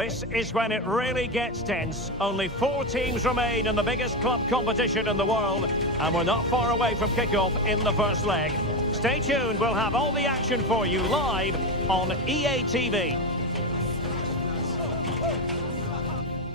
This is when it really gets tense. Only 4 teams remain in the biggest club competition in the world, and we're not far away from kickoff in the first leg. Stay tuned, we'll have all the action for you live on EA TV.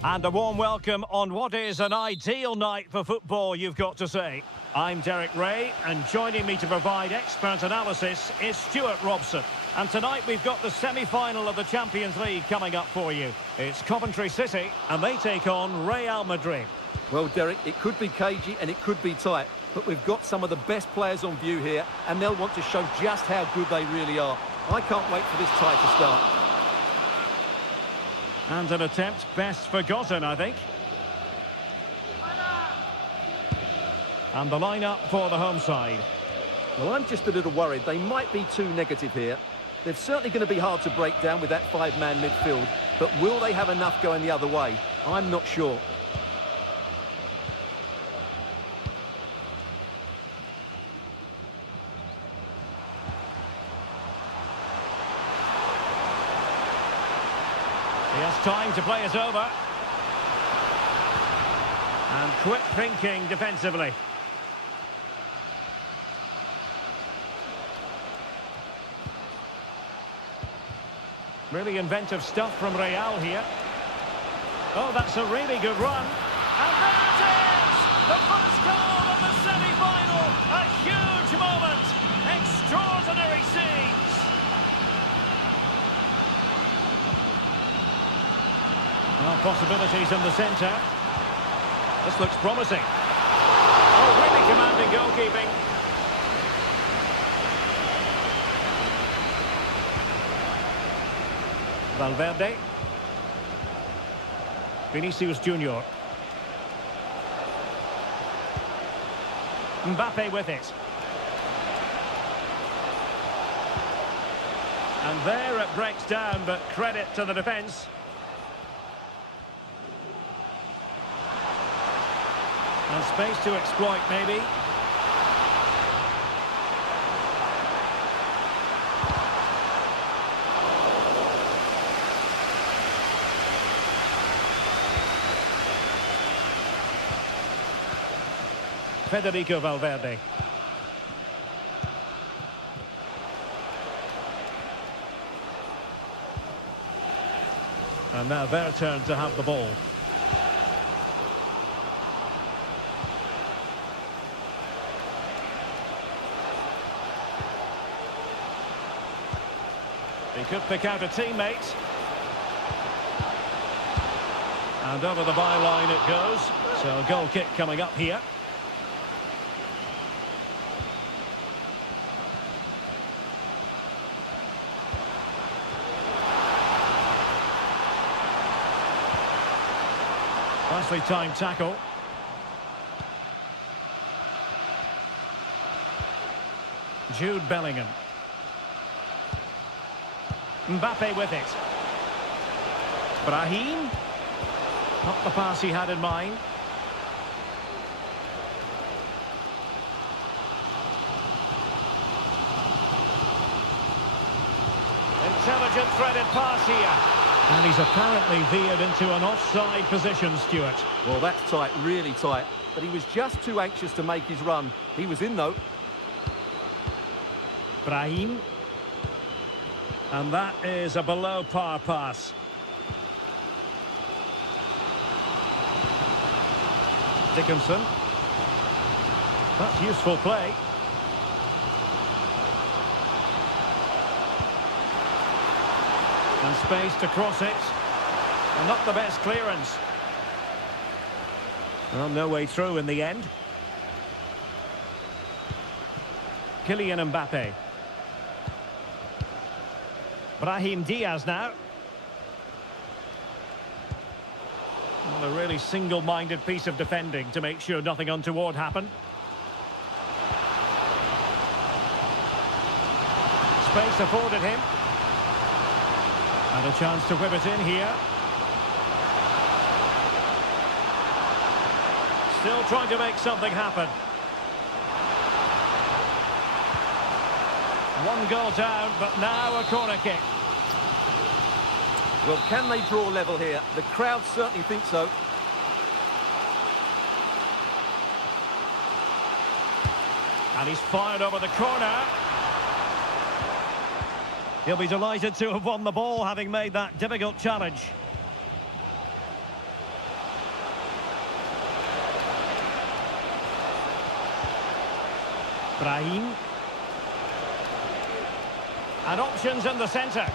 And a warm welcome on what is an ideal night for football, you've got to say. I'm Derek Ray, and joining me to provide expert analysis is Stuart Robson. And tonight we've got the semi-final of the Champions League coming up for you. It's Coventry City, and they take on Real Madrid. Well, Derek, it could be cagey and it could be tight, but we've got some of the best players on view here, and they'll want to show just how good they really are. I can't wait for this tie to start. And an attempt best forgotten, I think. And the lineup for the home side. Well, I'm just a little worried. They might be too negative here. They're certainly going to be hard to break down with that 5-man midfield, but will they have enough going the other way? I'm not sure. He has time to play it over. And quick thinking defensively. Really inventive stuff from Real here. Oh, that's a really good run. And there it is! The first goal of the semi-final! A huge moment! Extraordinary scenes! Well, possibilities in the centre. This looks promising. Oh, really commanding goalkeeping. Valverde. Vinicius Junior. Mbappe with it. And there it breaks down, but credit to the defence. And space to exploit, maybe. Federico Valverde. And now their turn to have the ball. He could pick out a teammate. And over the byline it goes. So a goal kick coming up here. Nicely timed tackle. Jude Bellingham. Mbappe with it. Brahim. Not the pass he had in mind. Intelligent threaded pass here. And he's apparently veered into an offside position, Stuart. Well, that's tight, really tight. But he was just too anxious to make his run. He was in, though. Brahim. And that is a below-par pass. Dickinson. That's useful play. And space to cross it. And not the best clearance. Well, no way through in the end. Kylian Mbappe. Brahim Diaz now. Well, a really single-minded piece of defending to make sure nothing untoward happened. Space afforded him. And a chance to whip it in here. Still trying to make something happen. One goal down, but now a corner kick. Well, can they draw level here? The crowd certainly think so. And he's fired over the corner. He'll be delighted to have won the ball, having made that difficult challenge. Brahim. And options in the centre.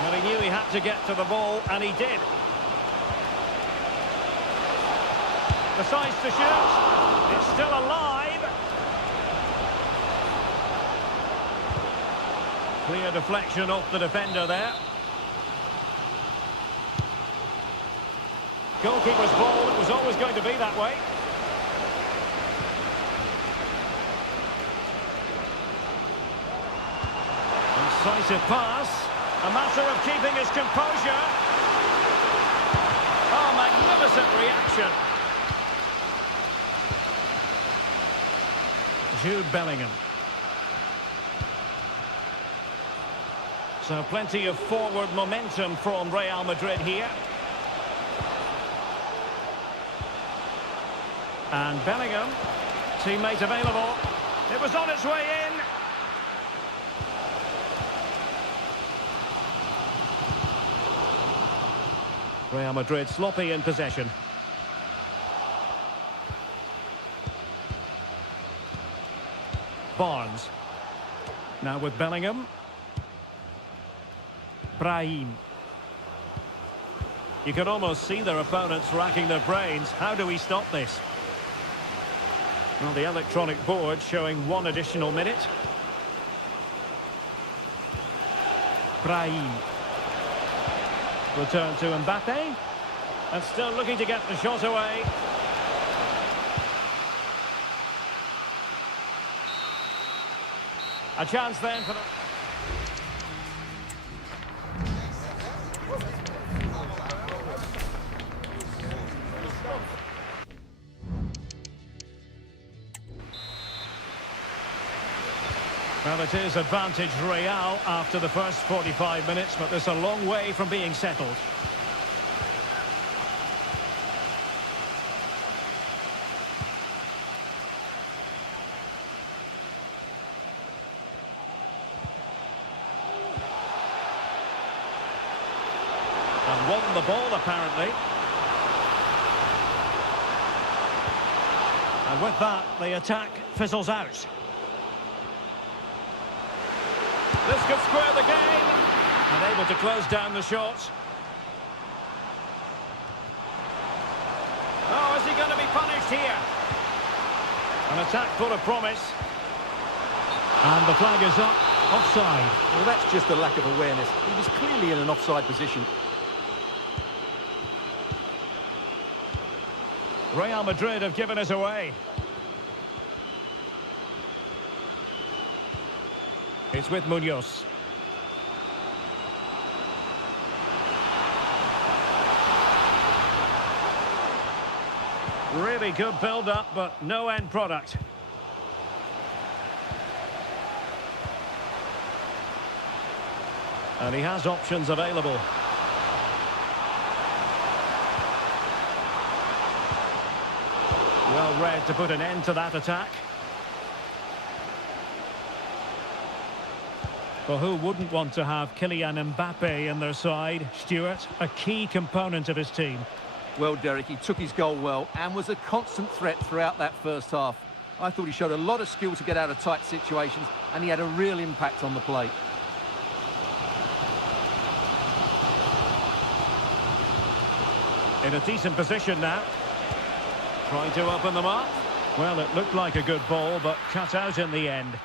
Well, he knew he had to get to the ball, and he did. Decides to shoot. It's still alive. Clear deflection off the defender there. Goalkeeper's ball, it was always going to be that way. Incisive pass. A matter of keeping his composure. Oh, magnificent reaction. Jude Bellingham. So plenty of forward momentum from Real Madrid here. And Bellingham, teammate available. It was on its way in. Real Madrid sloppy in possession. Barnes. Now with Bellingham. Brahim. You can almost see their opponents racking their brains. How do we stop this? Well, the electronic board showing 1 additional minute. Brahim. Return to Mbappe. And still looking to get the shot away. A chance then for the... Well, it is advantage Real after the first 45 minutes, but there's a long way from being settled. And won the ball, apparently. And with that, the attack fizzles out. This could square the game. And able to close down the shot. Oh, is he going to be punished here? An attack full of promise. And the flag is up. Offside. Well, that's just a lack of awareness. He was clearly in an offside position. Real Madrid have given us away. It's with Munoz. Really good build-up, but no end product. And he has options available. Well read to put an end to that attack. Well, who wouldn't want to have Kylian Mbappe in their side? Stuart, a key component of his team. Well, Derek, he took his goal well and was a constant threat throughout that first half. I thought he showed a lot of skill to get out of tight situations, and he had a real impact on the play. In a decent position now. Trying to open them up. Well, it looked like a good ball, but cut out in the end.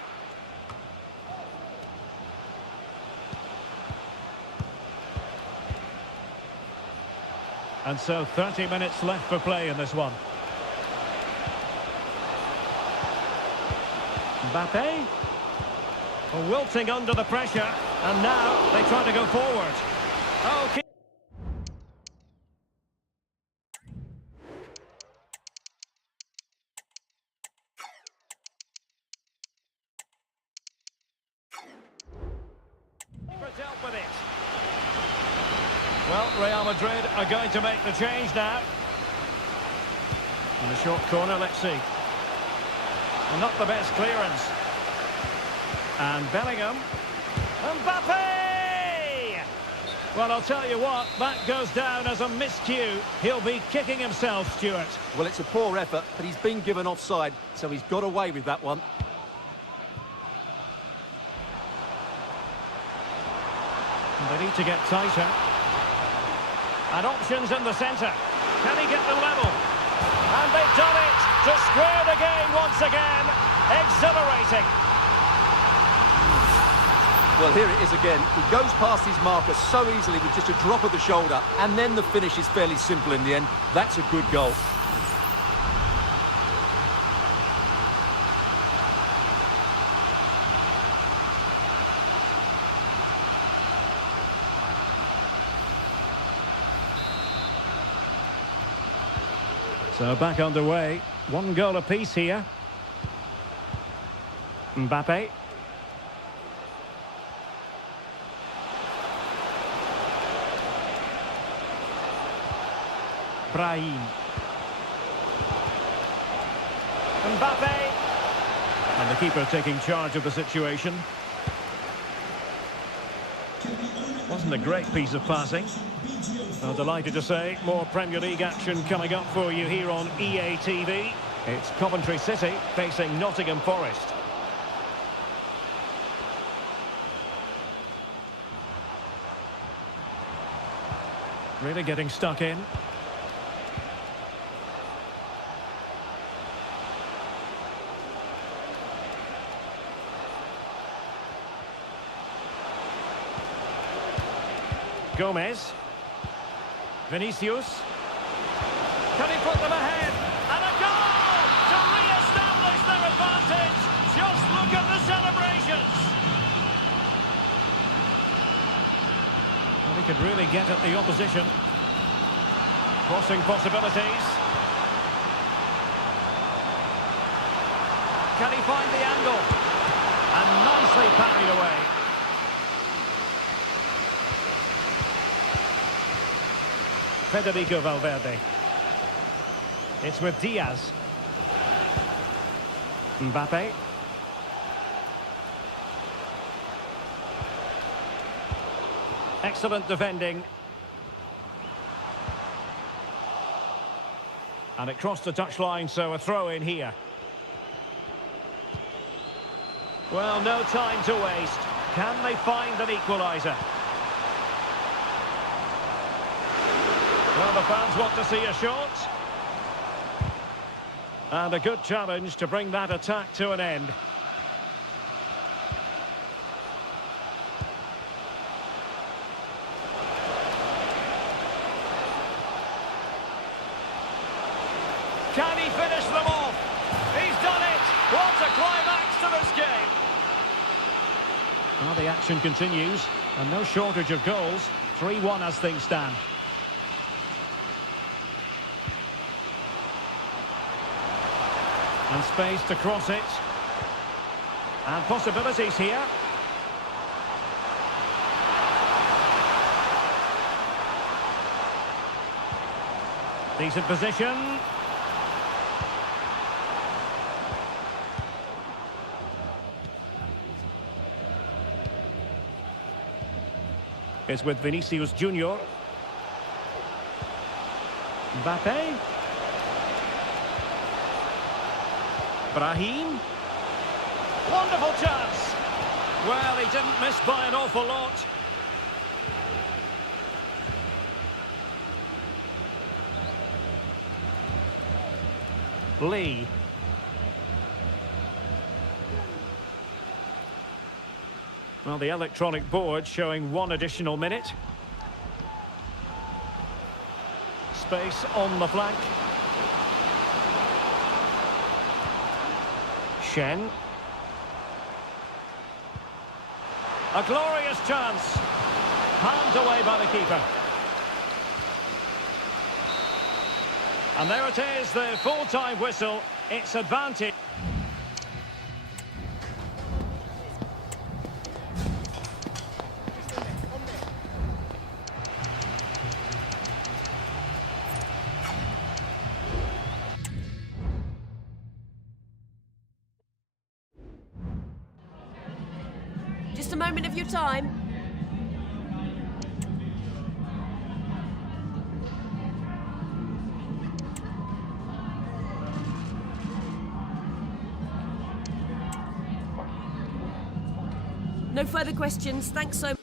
And so 30 minutes left for play in this one. Mbappe. Wilting under the pressure. And now they try to go forward. Okay. Well, Real Madrid are going to make the change now. In the short corner, let's see. Well, not the best clearance. And Bellingham. Mbappe! Well, I'll tell you what, that goes down as a miscue. He'll be kicking himself, Stuart. Well, it's a poor effort, but he's been given offside, so he's got away with that one. They need to get tighter. And options in the centre. Can he get the level? And they've done it to square the game once again. Exhilarating. Well, here it is again. He goes past his marker so easily with just a drop of the shoulder, and then the finish is fairly simple in the end. That's a good goal. So back underway. One goal apiece here. Mbappe. Brahim. Mbappe. And the keeper taking charge of the situation. Wasn't a great piece of passing. Well, delighted to say, more Premier League action coming up for you here on EA TV. It's Coventry City facing Nottingham Forest. Really getting stuck in. Gomez. Vinicius. Can he put them ahead? And a goal to re-establish their advantage. Just look at the celebrations. Well, he could really get at the opposition. Crossing possibilities. Can he find the angle? And nicely parried away. Federico Valverde. It's with Diaz. Mbappe. Excellent defending. And it crossed the touchline, so a throw in here. Well, no time to waste. Can they find an equaliser? Well, the fans want to see a shot. And a good challenge to bring that attack to an end. Can he finish them off? He's done it! What a climax to this game! Well, the action continues, and no shortage of goals. 3-1 as things stand. And space to cross it. And possibilities here. Decent position. It's with Vinicius Junior. Mbappe. Brahim. Wonderful chance. Well, he didn't miss by an awful lot. Lee. Well, the electronic board showing one additional minute. Space on the flank. Shen. A glorious chance. Palmed away by the keeper. And there it is, the full-time whistle. It's advantage. moment of your time. No further questions. Thanks so much.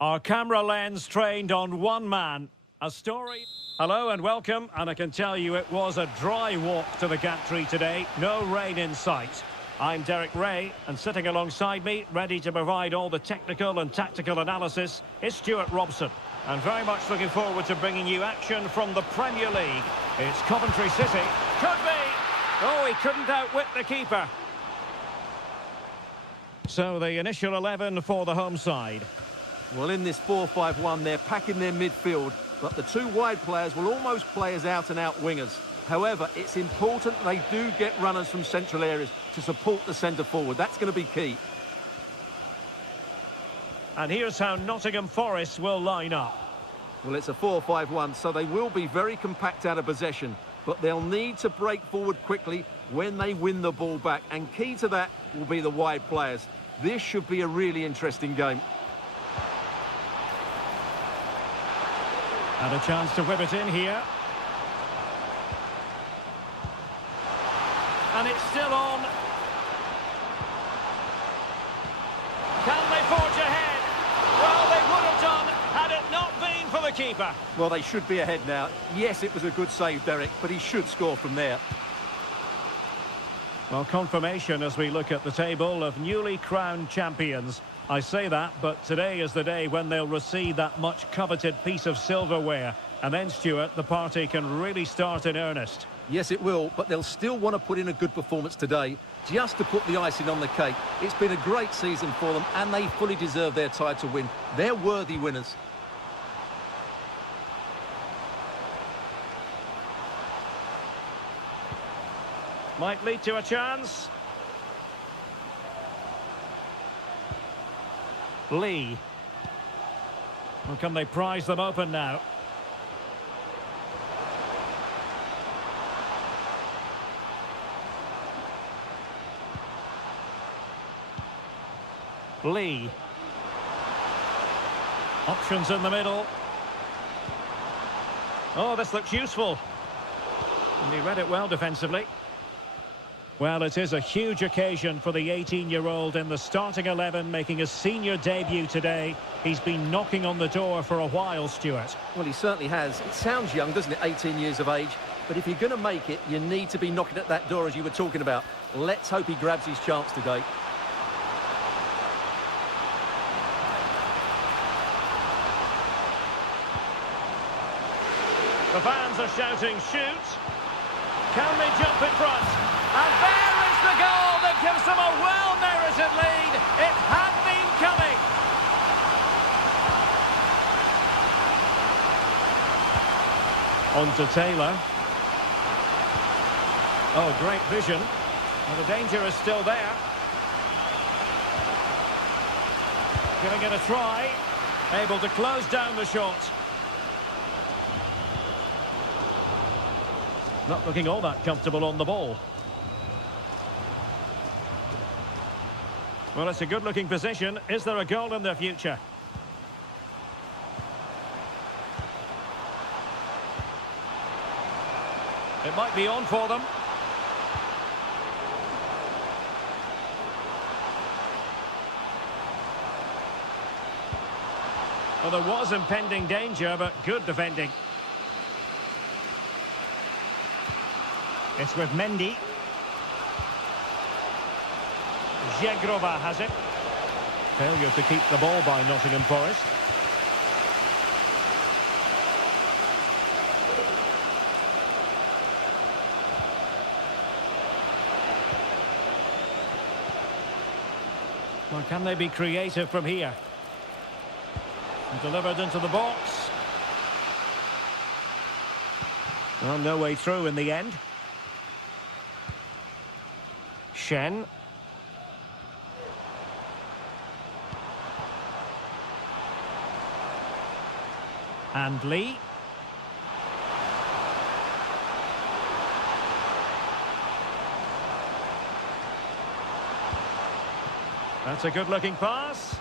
Our camera lens trained on one man. A story. Hello and welcome, and I can tell you it was a dry walk to the gantry today. No rain in sight. I'm Derek Ray, and sitting alongside me, ready to provide all the technical and tactical analysis, is Stuart Robson. And very much looking forward to bringing you action from the Premier League. It's Coventry City. Could be! Oh, he couldn't outwit the keeper. So the initial 11 for the home side. Well, in this 4-5-1, they're packing their midfield, but the two wide players will almost play as out-and-out wingers. However, it's important they do get runners from central areas to support the centre forward. That's going to be key. And here's how Nottingham Forest will line up. Well, it's a 4-5-1, so they will be very compact out of possession, but they'll need to break forward quickly when they win the ball back, and key to that will be the wide players. This should be a really interesting game. And a chance to whip it in here. And it's still on. Can they forge ahead? Well, they would have done had it not been for the keeper. Well, they should be ahead now. Yes, it was a good save, Derek, but he should score from there. Well, confirmation as we look at the table of newly crowned champions. I say that, but today is the day when they'll receive that much coveted piece of silverware. And then, Stuart, the party can really start in earnest. Yes, it will, but they'll still want to put in a good performance today, just to put the icing on the cake. It's been a great season for them, and they fully deserve their title win. They're worthy winners. Might lead to a chance. Lee. Well, can they prize them open now? Lee. Options in the middle. Oh, this looks useful. And he read it well defensively. Well, it is a huge occasion for the 18-year-old in the starting 11, making his senior debut today. He's been knocking on the door for a while, Stuart. Well, he certainly has. It sounds young, doesn't it, 18 years of age? But if you're going to make it, you need to be knocking at that door, as you were talking about. Let's hope he grabs his chance today. The fans are shouting, shoot! Can they jump in front? And there is the goal that gives them a well-merited lead. It had been coming. On to Taylor. Oh, great vision. Well, the danger is still there. Giving it a try. Able to close down the shot. Not looking all that comfortable on the ball. Well, it's a good-looking position. Is there a goal in their future? It might be on for them. Well, there was impending danger, but good defending. It's with Mendy. Jegrova has it. Failure to keep the ball by Nottingham Forest. Well, can they be creative from here? And delivered into the box. Well, no way through in the end. Shen. And Lee. That's a good-looking pass.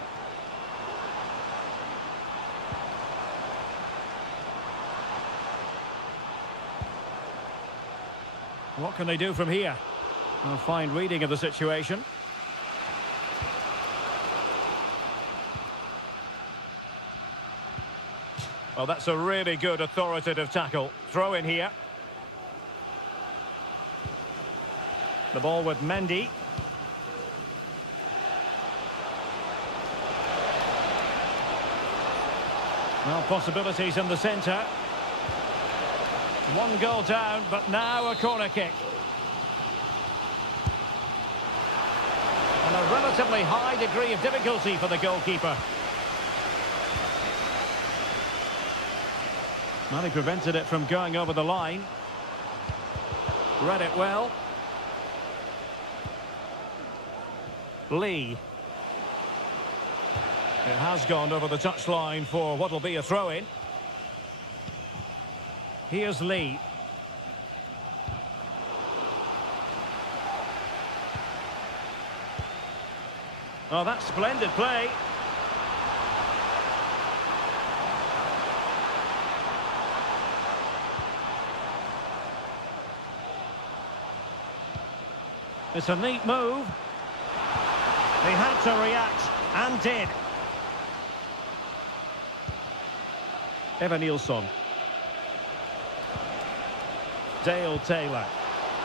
What can they do from here? A fine reading of the situation. Well, that's a really good authoritative tackle. Throw in here. The ball with Mendy. Well, possibilities in the centre. One goal down, but now a corner kick. And a relatively high degree of difficulty for the goalkeeper. Well, he prevented it from going over the line. Read it well. Lee. It has gone over the touchline for what will be a throw-in. Here's Lee. Oh, that's splendid play. It's a neat move. They had to react, and did. Evanilson. Dale Taylor.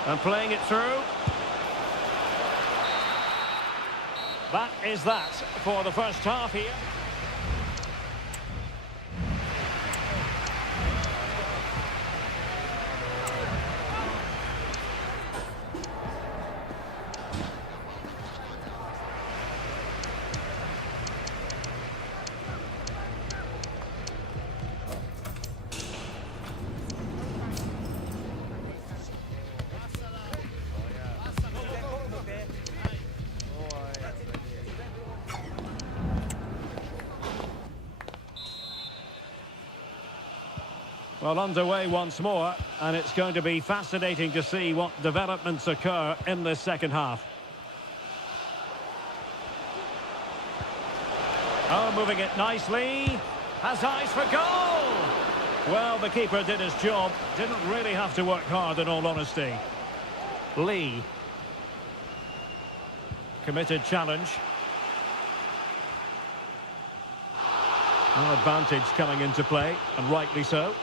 And playing it through. That is that for the first half here. Well, underway once more, and it's going to be fascinating to see what developments occur in this second half. Oh, moving it nicely. Has eyes for goal. Well, the keeper did his job. Didn't really have to work hard, in all honesty. Lee. Committed challenge. No advantage coming into play, and rightly so.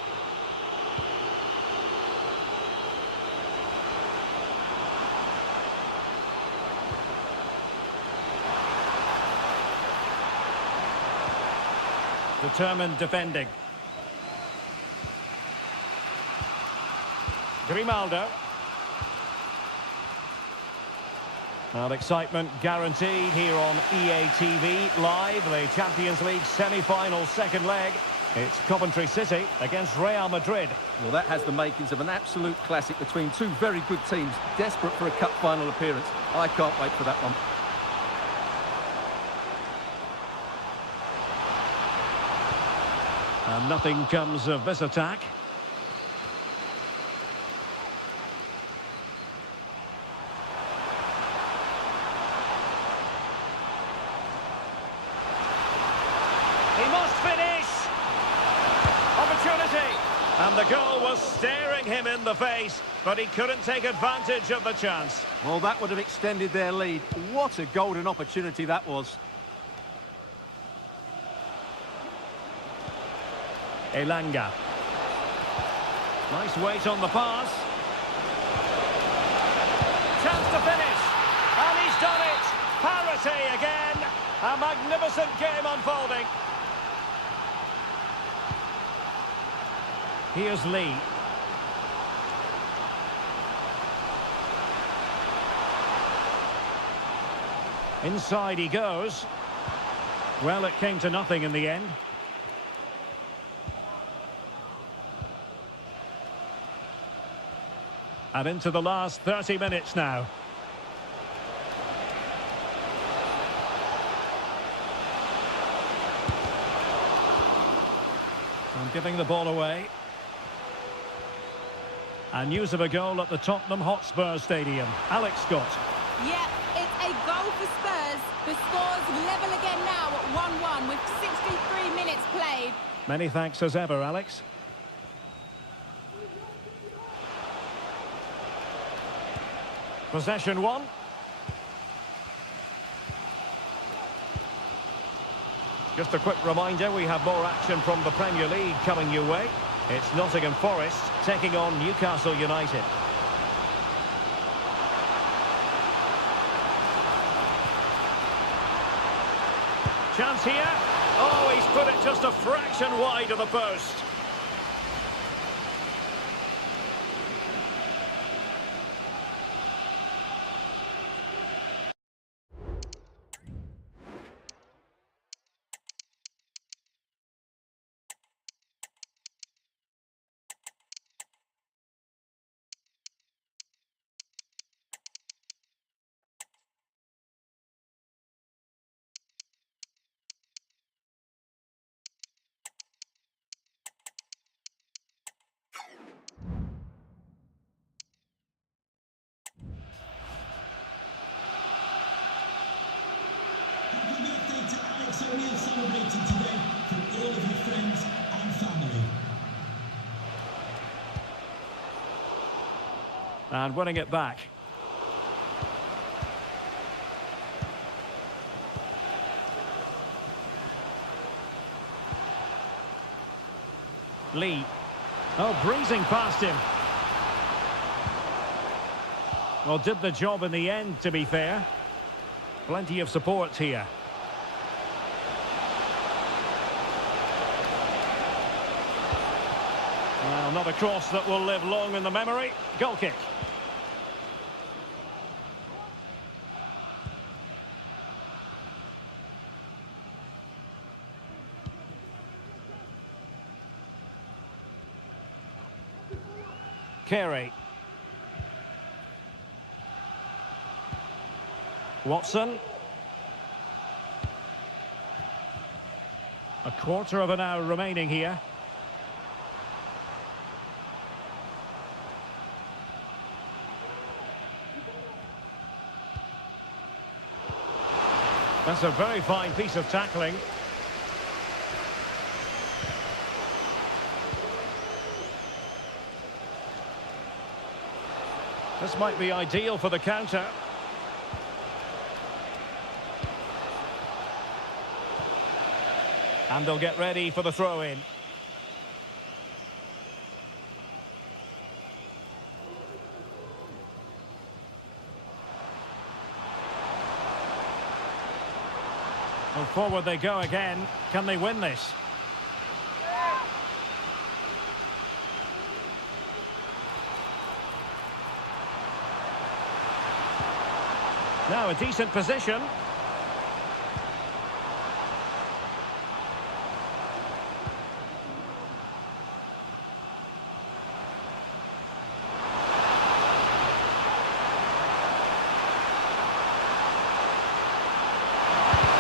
Determined defending. Grimaldo. Well, excitement guaranteed here on EA TV live, the Champions League Semifinal second leg. It's Coventry City against Real Madrid. Well, that has the makings of an absolute classic between two very good teams, desperate for a cup final appearance. I can't wait for that one. And nothing comes of this attack. He must finish! Opportunity! And the goal was staring him in the face, but he couldn't take advantage of the chance. Well, that would have extended their lead. What a golden opportunity that was. Elanga. Nice weight on the pass. Chance to finish. And he's done it. Parity again. A magnificent game unfolding. Here's Lee. Inside he goes. Well, it came to nothing in the end. And into the last 30 minutes now. And giving the ball away. And news of a goal at the Tottenham Hotspur Stadium. Alex Scott. Yeah, it's a goal for Spurs. The score's level again now at 1-1 with 63 minutes played. Many thanks as ever, Alex. Possession one. Just a quick reminder, we have more action from the Premier League coming your way. It's Nottingham Forest taking on Newcastle United. Chance here. Oh, he's put it just a fraction wide of the post. We are celebrating today from all of your friends and family. And winning it back. Lee. Oh, breezing past him. Well, did the job in the end, to be fair. Plenty of support here. Well, not a cross that will live long in the memory. Goal kick. Carey. Watson. A quarter of an hour remaining here. That's a very fine piece of tackling. This might be ideal for the counter. And they'll get ready for the throw-in. Well, forward they go again. Can they win this? Now a decent position.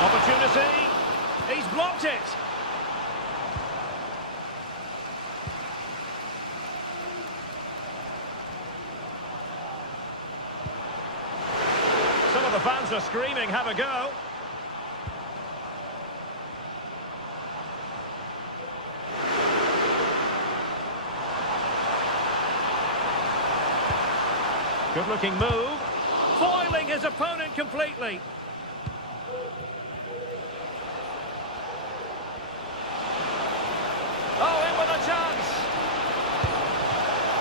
Opportunity. He's blocked it. Some of the fans are screaming, have a go. Good-looking move. Foiling his opponent completely. Oh, in with a chance.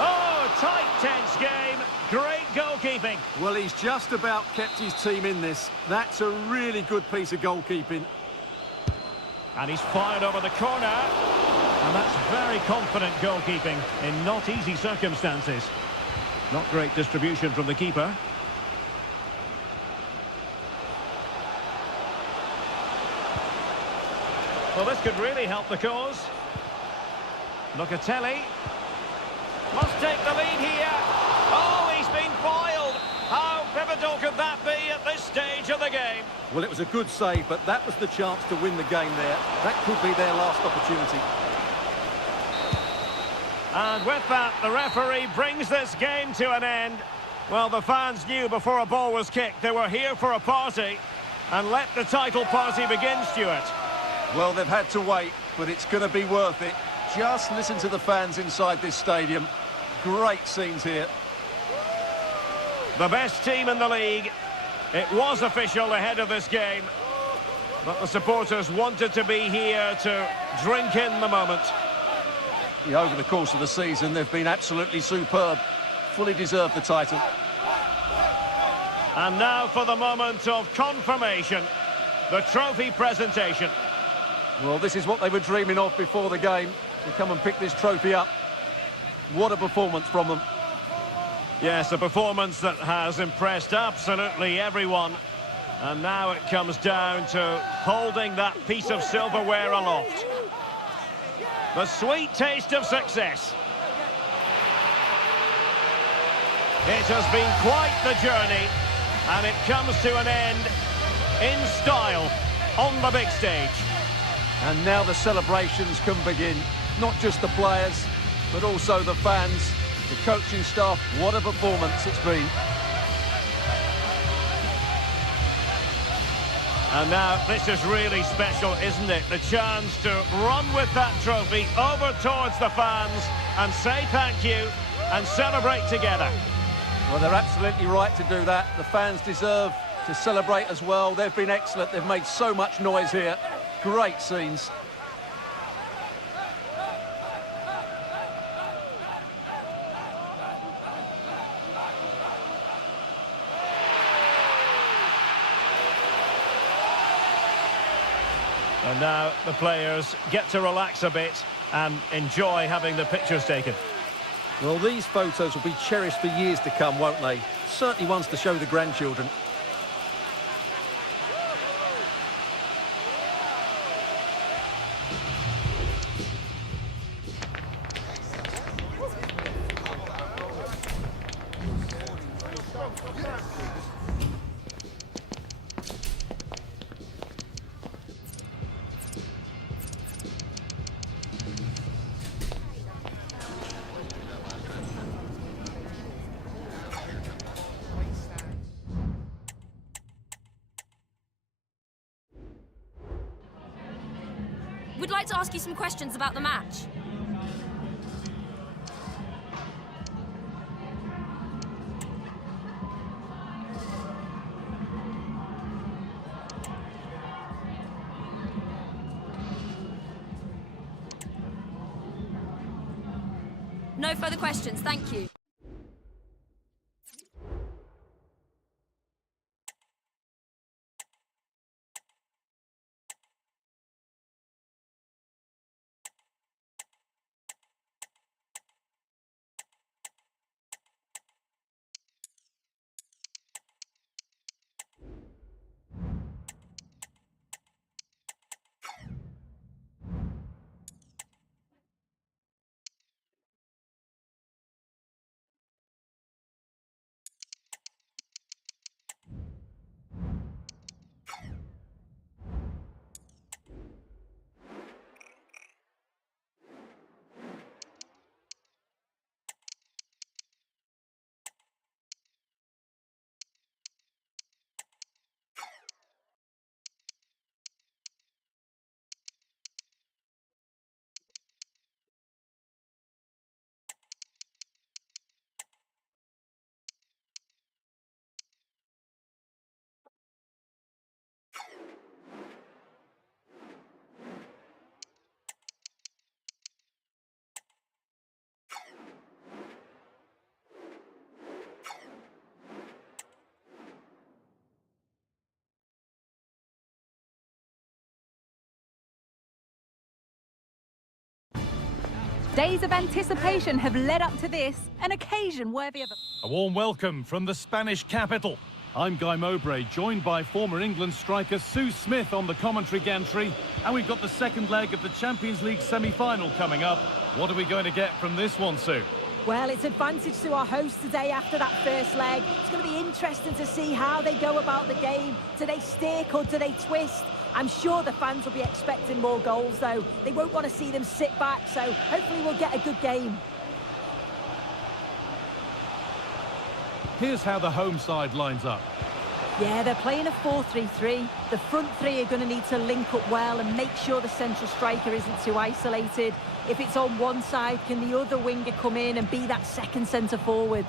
Oh, tight, tense game. Great goalkeeping. Well, he's just about kept his team in this. That's a really good piece of goalkeeping. And he's fired over the corner. And that's very confident goalkeeping in not easy circumstances. Not great distribution from the keeper. Well, this could really help the cause. Locatelli must take the lead here. Oh, he's been foiled. How pivotal could that be at this stage of the game? Well, it was a good save, but that was the chance to win the game there. That could be their last opportunity. And with that, the referee brings this game to an end. Well, the fans knew before a ball was kicked they were here for a party. And let the title party begin, Stuart. Well, they've had to wait, but it's going to be worth it. Just listen to the fans inside this stadium. Great scenes here. The best team in the league. It was official ahead of this game. But the supporters wanted to be here to drink in the moment. Yeah, over the course of the season, they've been absolutely superb. Fully deserved the title. And now for the moment of confirmation. The trophy presentation. Well, this is what they were dreaming of before the game. To come and pick this trophy up. What a performance from them. Yes, a performance that has impressed absolutely everyone. And now it comes down to holding that piece of silverware aloft. The sweet taste of success. It has been quite the journey, and it comes to an end in style on the big stage. And now the celebrations can begin. Not just the players, but also the fans, the coaching staff. What a performance it's been. And now this is really special, isn't it? The chance to run with that trophy over towards the fans and say thank you and celebrate together. Well, they're absolutely right to do that. The fans deserve to celebrate as well. They've been excellent. They've made so much noise here. Great scenes. And now the players get to relax a bit and enjoy having the pictures taken. Well, these photos will be cherished for years to come, won't they? Certainly ones to show the grandchildren. We'd like to ask you some questions about the match. No further questions, thank you. Days of anticipation have led up to this, an occasion worthy of A warm welcome from the Spanish capital. I'm Guy Mowbray, joined by former England striker Sue Smith on the commentary gantry. And we've got the second leg of the Champions League semi-final coming up. What are we going to get from this one, Sue? Well, it's advantage to our hosts today after that first leg. It's going to be interesting to see how they go about the game. Do they stick or do they twist? I'm sure the fans will be expecting more goals, though. They won't want to see them sit back, so hopefully we'll get a good game. Here's how the home side lines up. Yeah, they're playing a 4-3-3. The front three are going to need to link up well and make sure the central striker isn't too isolated. If it's on one side, can the other winger come in and be that second centre-forward?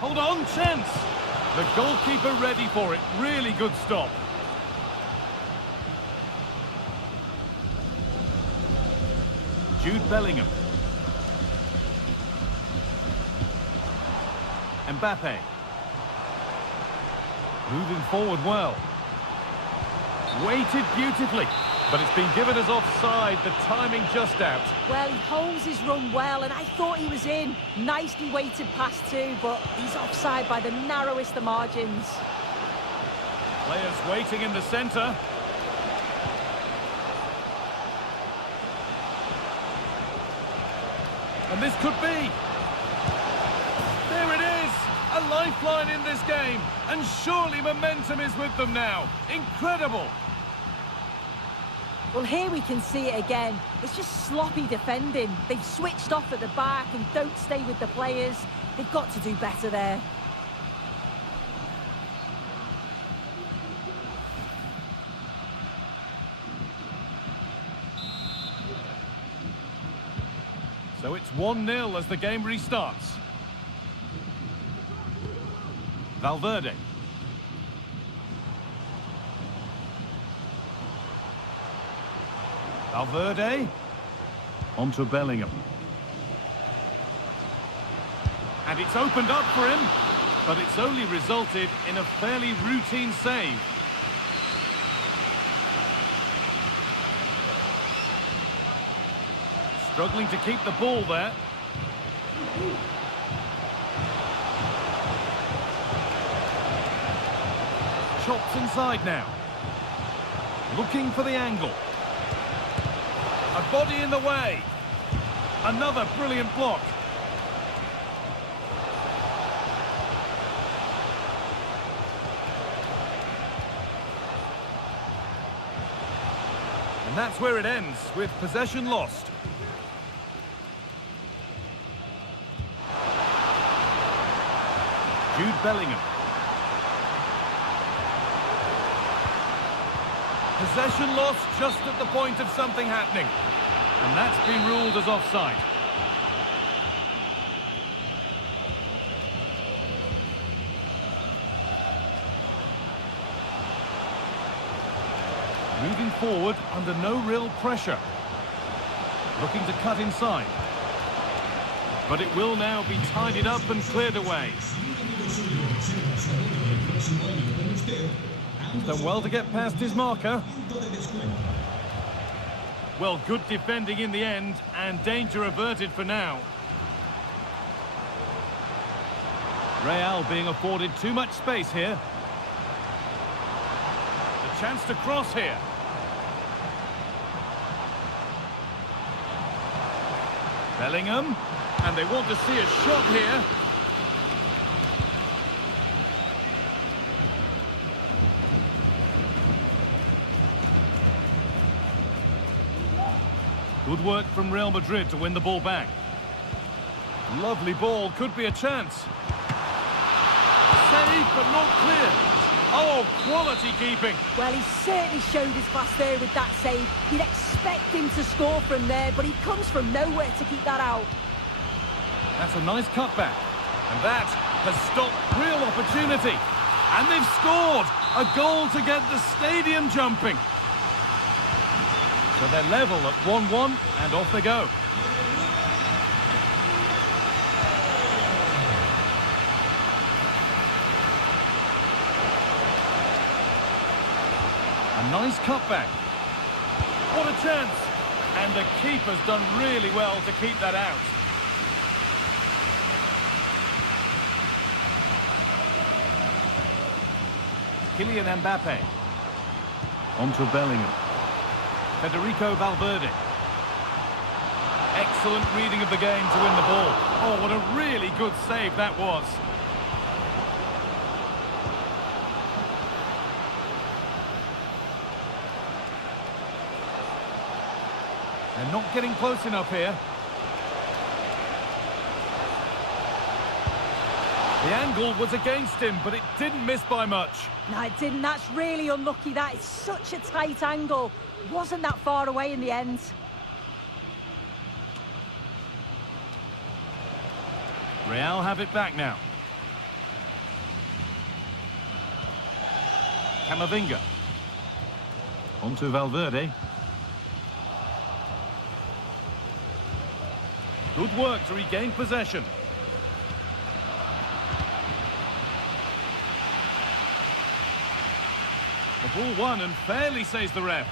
Hold on, chance! The goalkeeper ready for it. Really good stop. Jude Bellingham. Mbappe. Moving forward well. Weighted beautifully, but it's been given as offside. The timing just out. Well, he holds his run well, and I thought he was in. Nicely weighted pass too, but he's offside by the narrowest of margins. Players waiting in the centre. And this could be. There it is! A lifeline in this game. And surely momentum is with them now. Incredible! Well, here we can see it again. It's just sloppy defending. They've switched off at the back and don't stay with the players. They've got to do better there. So it's 1-0 as the game restarts. Valverde. Valverde. Onto Bellingham. And it's opened up for him, but it's only resulted in a fairly routine save. Struggling to keep the ball there. Chops inside now. Looking for the angle. A body in the way. Another brilliant block. And that's where it ends, with possession lost. Jude Bellingham. Possession lost just at the point of something happening. And that's been ruled as offside. Moving forward under no real pressure. Looking to cut inside. But it will now be tidied up and cleared away. He's done well to get past his marker. Well, good defending in the end, and danger averted for now. Real being afforded too much space here. The chance to cross here. Bellingham, and they want to see a shot here. Good work from Real Madrid to win the ball back. Lovely ball, could be a chance. Save, but not clear. Oh, quality keeping. Well, he certainly showed his class there with that save. You'd expect him to score from there, but he comes from nowhere to keep that out. That's a nice cutback. And that has stopped real opportunity. And they've scored! A goal to get the stadium jumping. So they're level at 1-1, and off they go. A nice cutback. What a chance! And the keeper's done really well to keep that out. Kylian Mbappe. On to Bellingham. Federico Valverde. Excellent reading of the game to win the ball. Oh, what a really good save that was. They're not getting close enough here. The angle was against him, but it didn't miss by much. No, it didn't. That's really unlucky. That is such a tight angle. Wasn't that far away in the end. Real have it back now. Camavinga. On to Valverde. Good work to regain possession. The ball won and fairly, says the ref.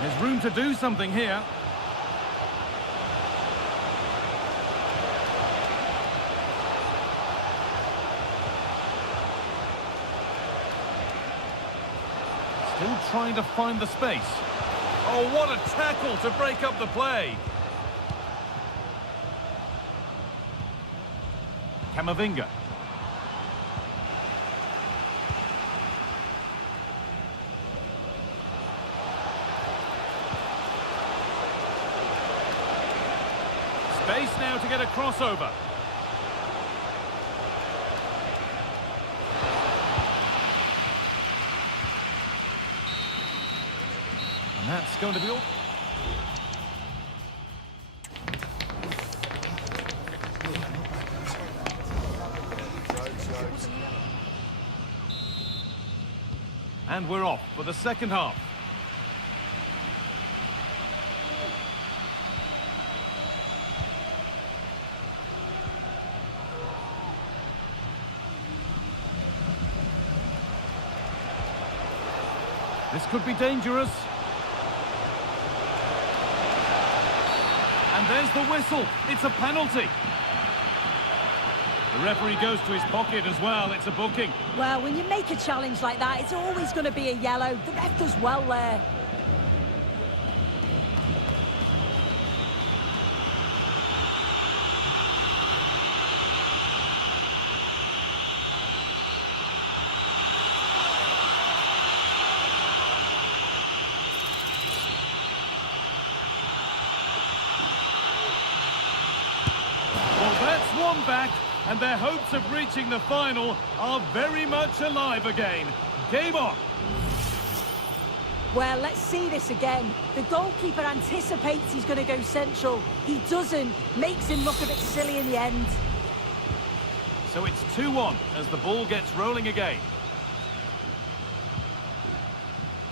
There's room to do something here. Still trying to find the space. Oh, what a tackle to break up the play. Camavinga. Space now to get a crossover. And that's going to be all. And we're off for the second half. This could be dangerous. And there's the whistle. It's a penalty. The referee goes to his pocket as well. It's a booking. Well, when you make a challenge like that, it's always going to be a yellow. The ref does well there. Well, that's one back. And their hopes of reaching the final are very much alive again. Game on. Well, let's see this again. The goalkeeper anticipates he's going to go central. He doesn't. Makes him look a bit silly in the end. So it's 2-1 as the ball gets rolling again.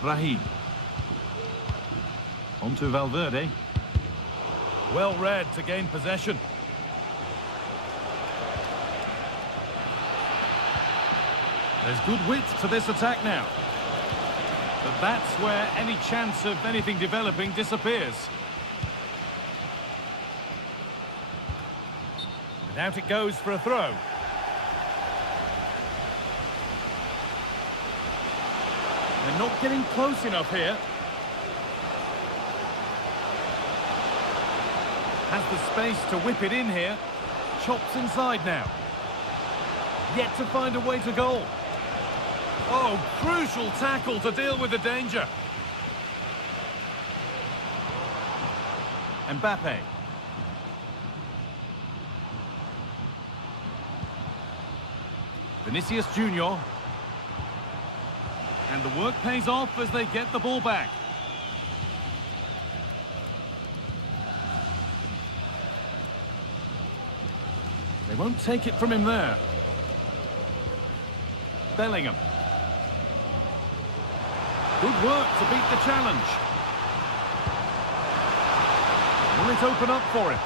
Brahim. On to Valverde. Well read to gain possession. There's good width to this attack now. But that's where any chance of anything developing disappears. And out it goes for a throw. They're not getting close enough here. Has the space to whip it in here. Chops inside now. Yet to find a way to goal. Oh, crucial tackle to deal with the danger. Mbappe. Vinicius Junior. And the work pays off as they get the ball back. They won't take it from him there. Bellingham. Good work to beat the challenge. Will it open up for him?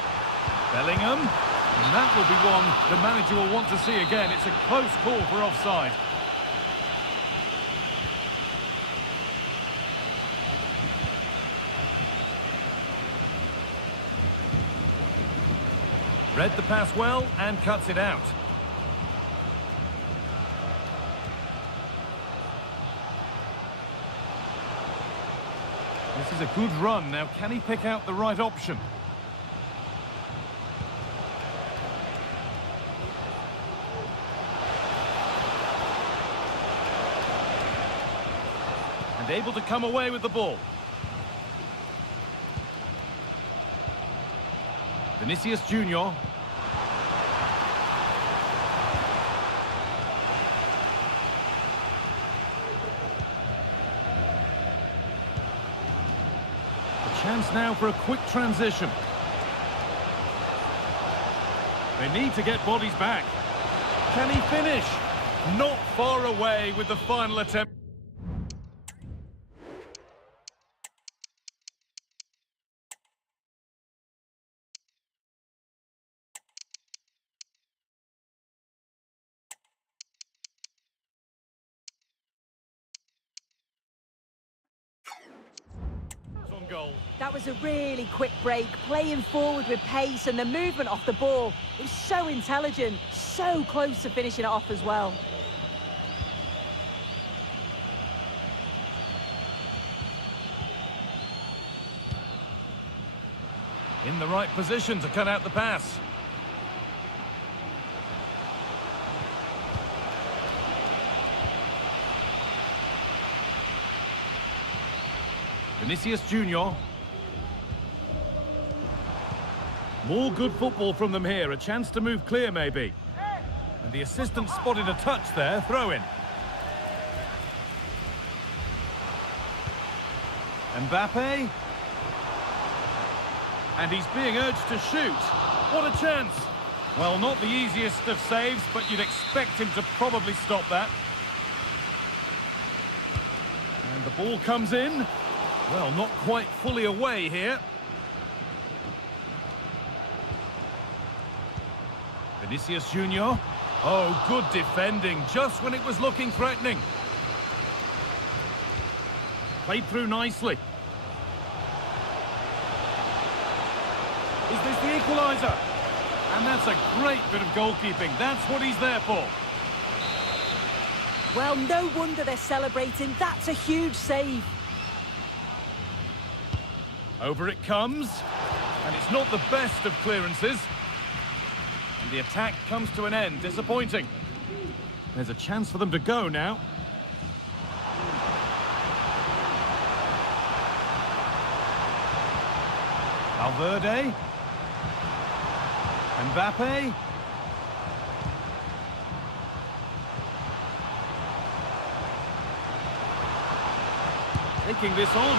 Bellingham. And that will be one the manager will want to see again. It's a close call for offside. Read the pass well and cuts it out. This is a good run. Now, can he pick out the right option? And able to come away with the ball. Vinicius Junior. Chance now for a quick transition. They need to get bodies back. Can he finish? Not far away with the final attempt. Goal. That was a really quick break, playing forward with pace and the movement off the ball. It was so intelligent, so close to finishing it off as well. In the right position to cut out the pass. Vinicius Junior. More good football from them here. A chance to move clear, maybe. And the assistant spotted a touch there. Throw in. Mbappe. And he's being urged to shoot. What a chance. Well, not the easiest of saves, but you'd expect him to probably stop that. And the ball comes in. Well, not quite fully away here. Vinicius Junior. Oh, good defending, just when it was looking threatening. Played through nicely. Is this the equaliser? And that's a great bit of goalkeeping. That's what he's there for. Well, no wonder they're celebrating. That's a huge save. Over it comes, and it's not the best of clearances. And the attack comes to an end, disappointing. There's a chance for them to go now. Valverde. Mbappe. Taking this on.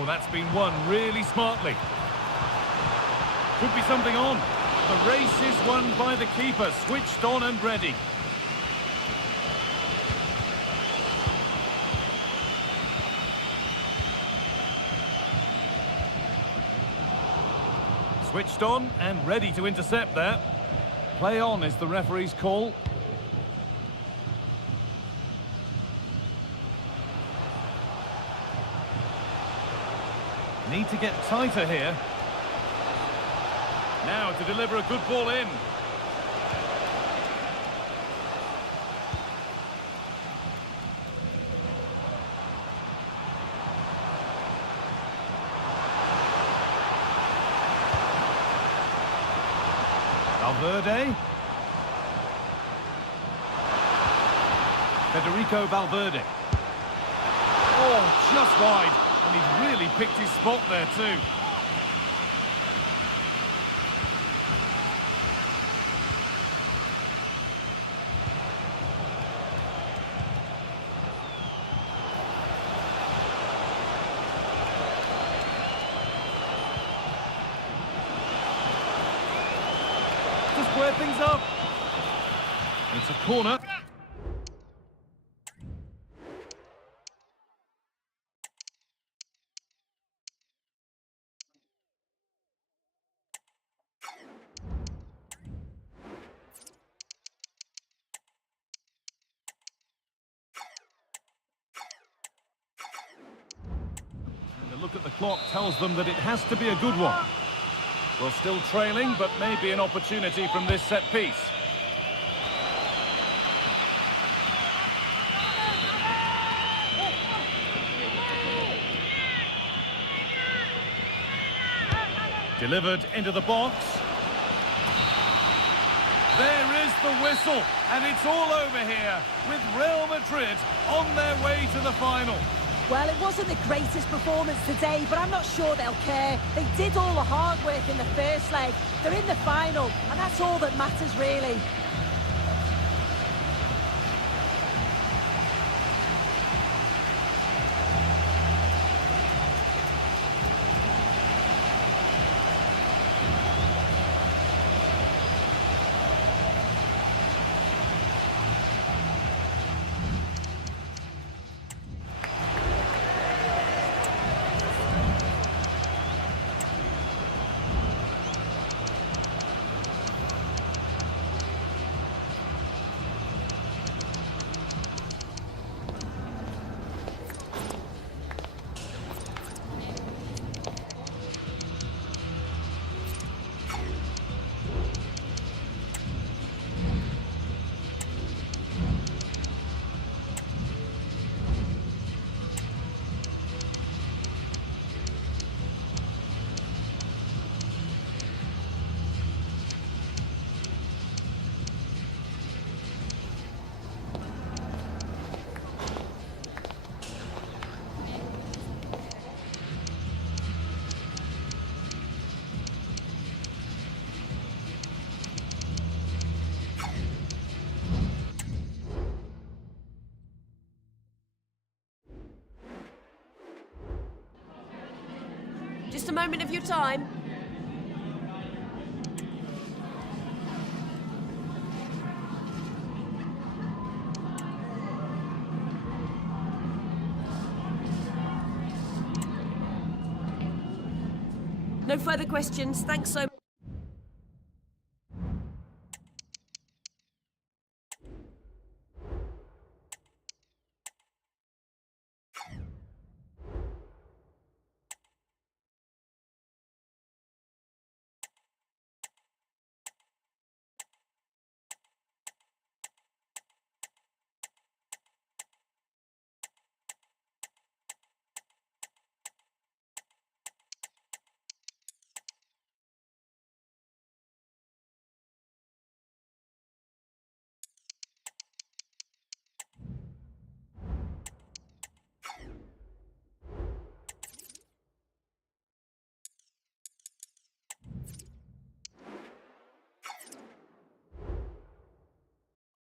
Oh, that's been won really smartly. Could be something on. The race is won by the keeper, switched on and ready. Switched on and ready to intercept there. Play on is the referee's call. Need to get tighter here. Now to deliver a good ball in. Valverde. Federico Valverde. Oh, just wide. And he's really picked his spot there too. To square things up. It's a corner. And the look at the clock tells them that it has to be a good one. Well, still trailing, but maybe an opportunity from this set piece. Delivered into the box. There is the whistle, and it's all over here, with Real Madrid on their way to the final. Well, it wasn't the greatest performance today, but I'm not sure they'll care. They did all the hard work in the first leg. They're in the final, and that's all that matters, really. Just a moment of your time. No further questions. Thanks so much.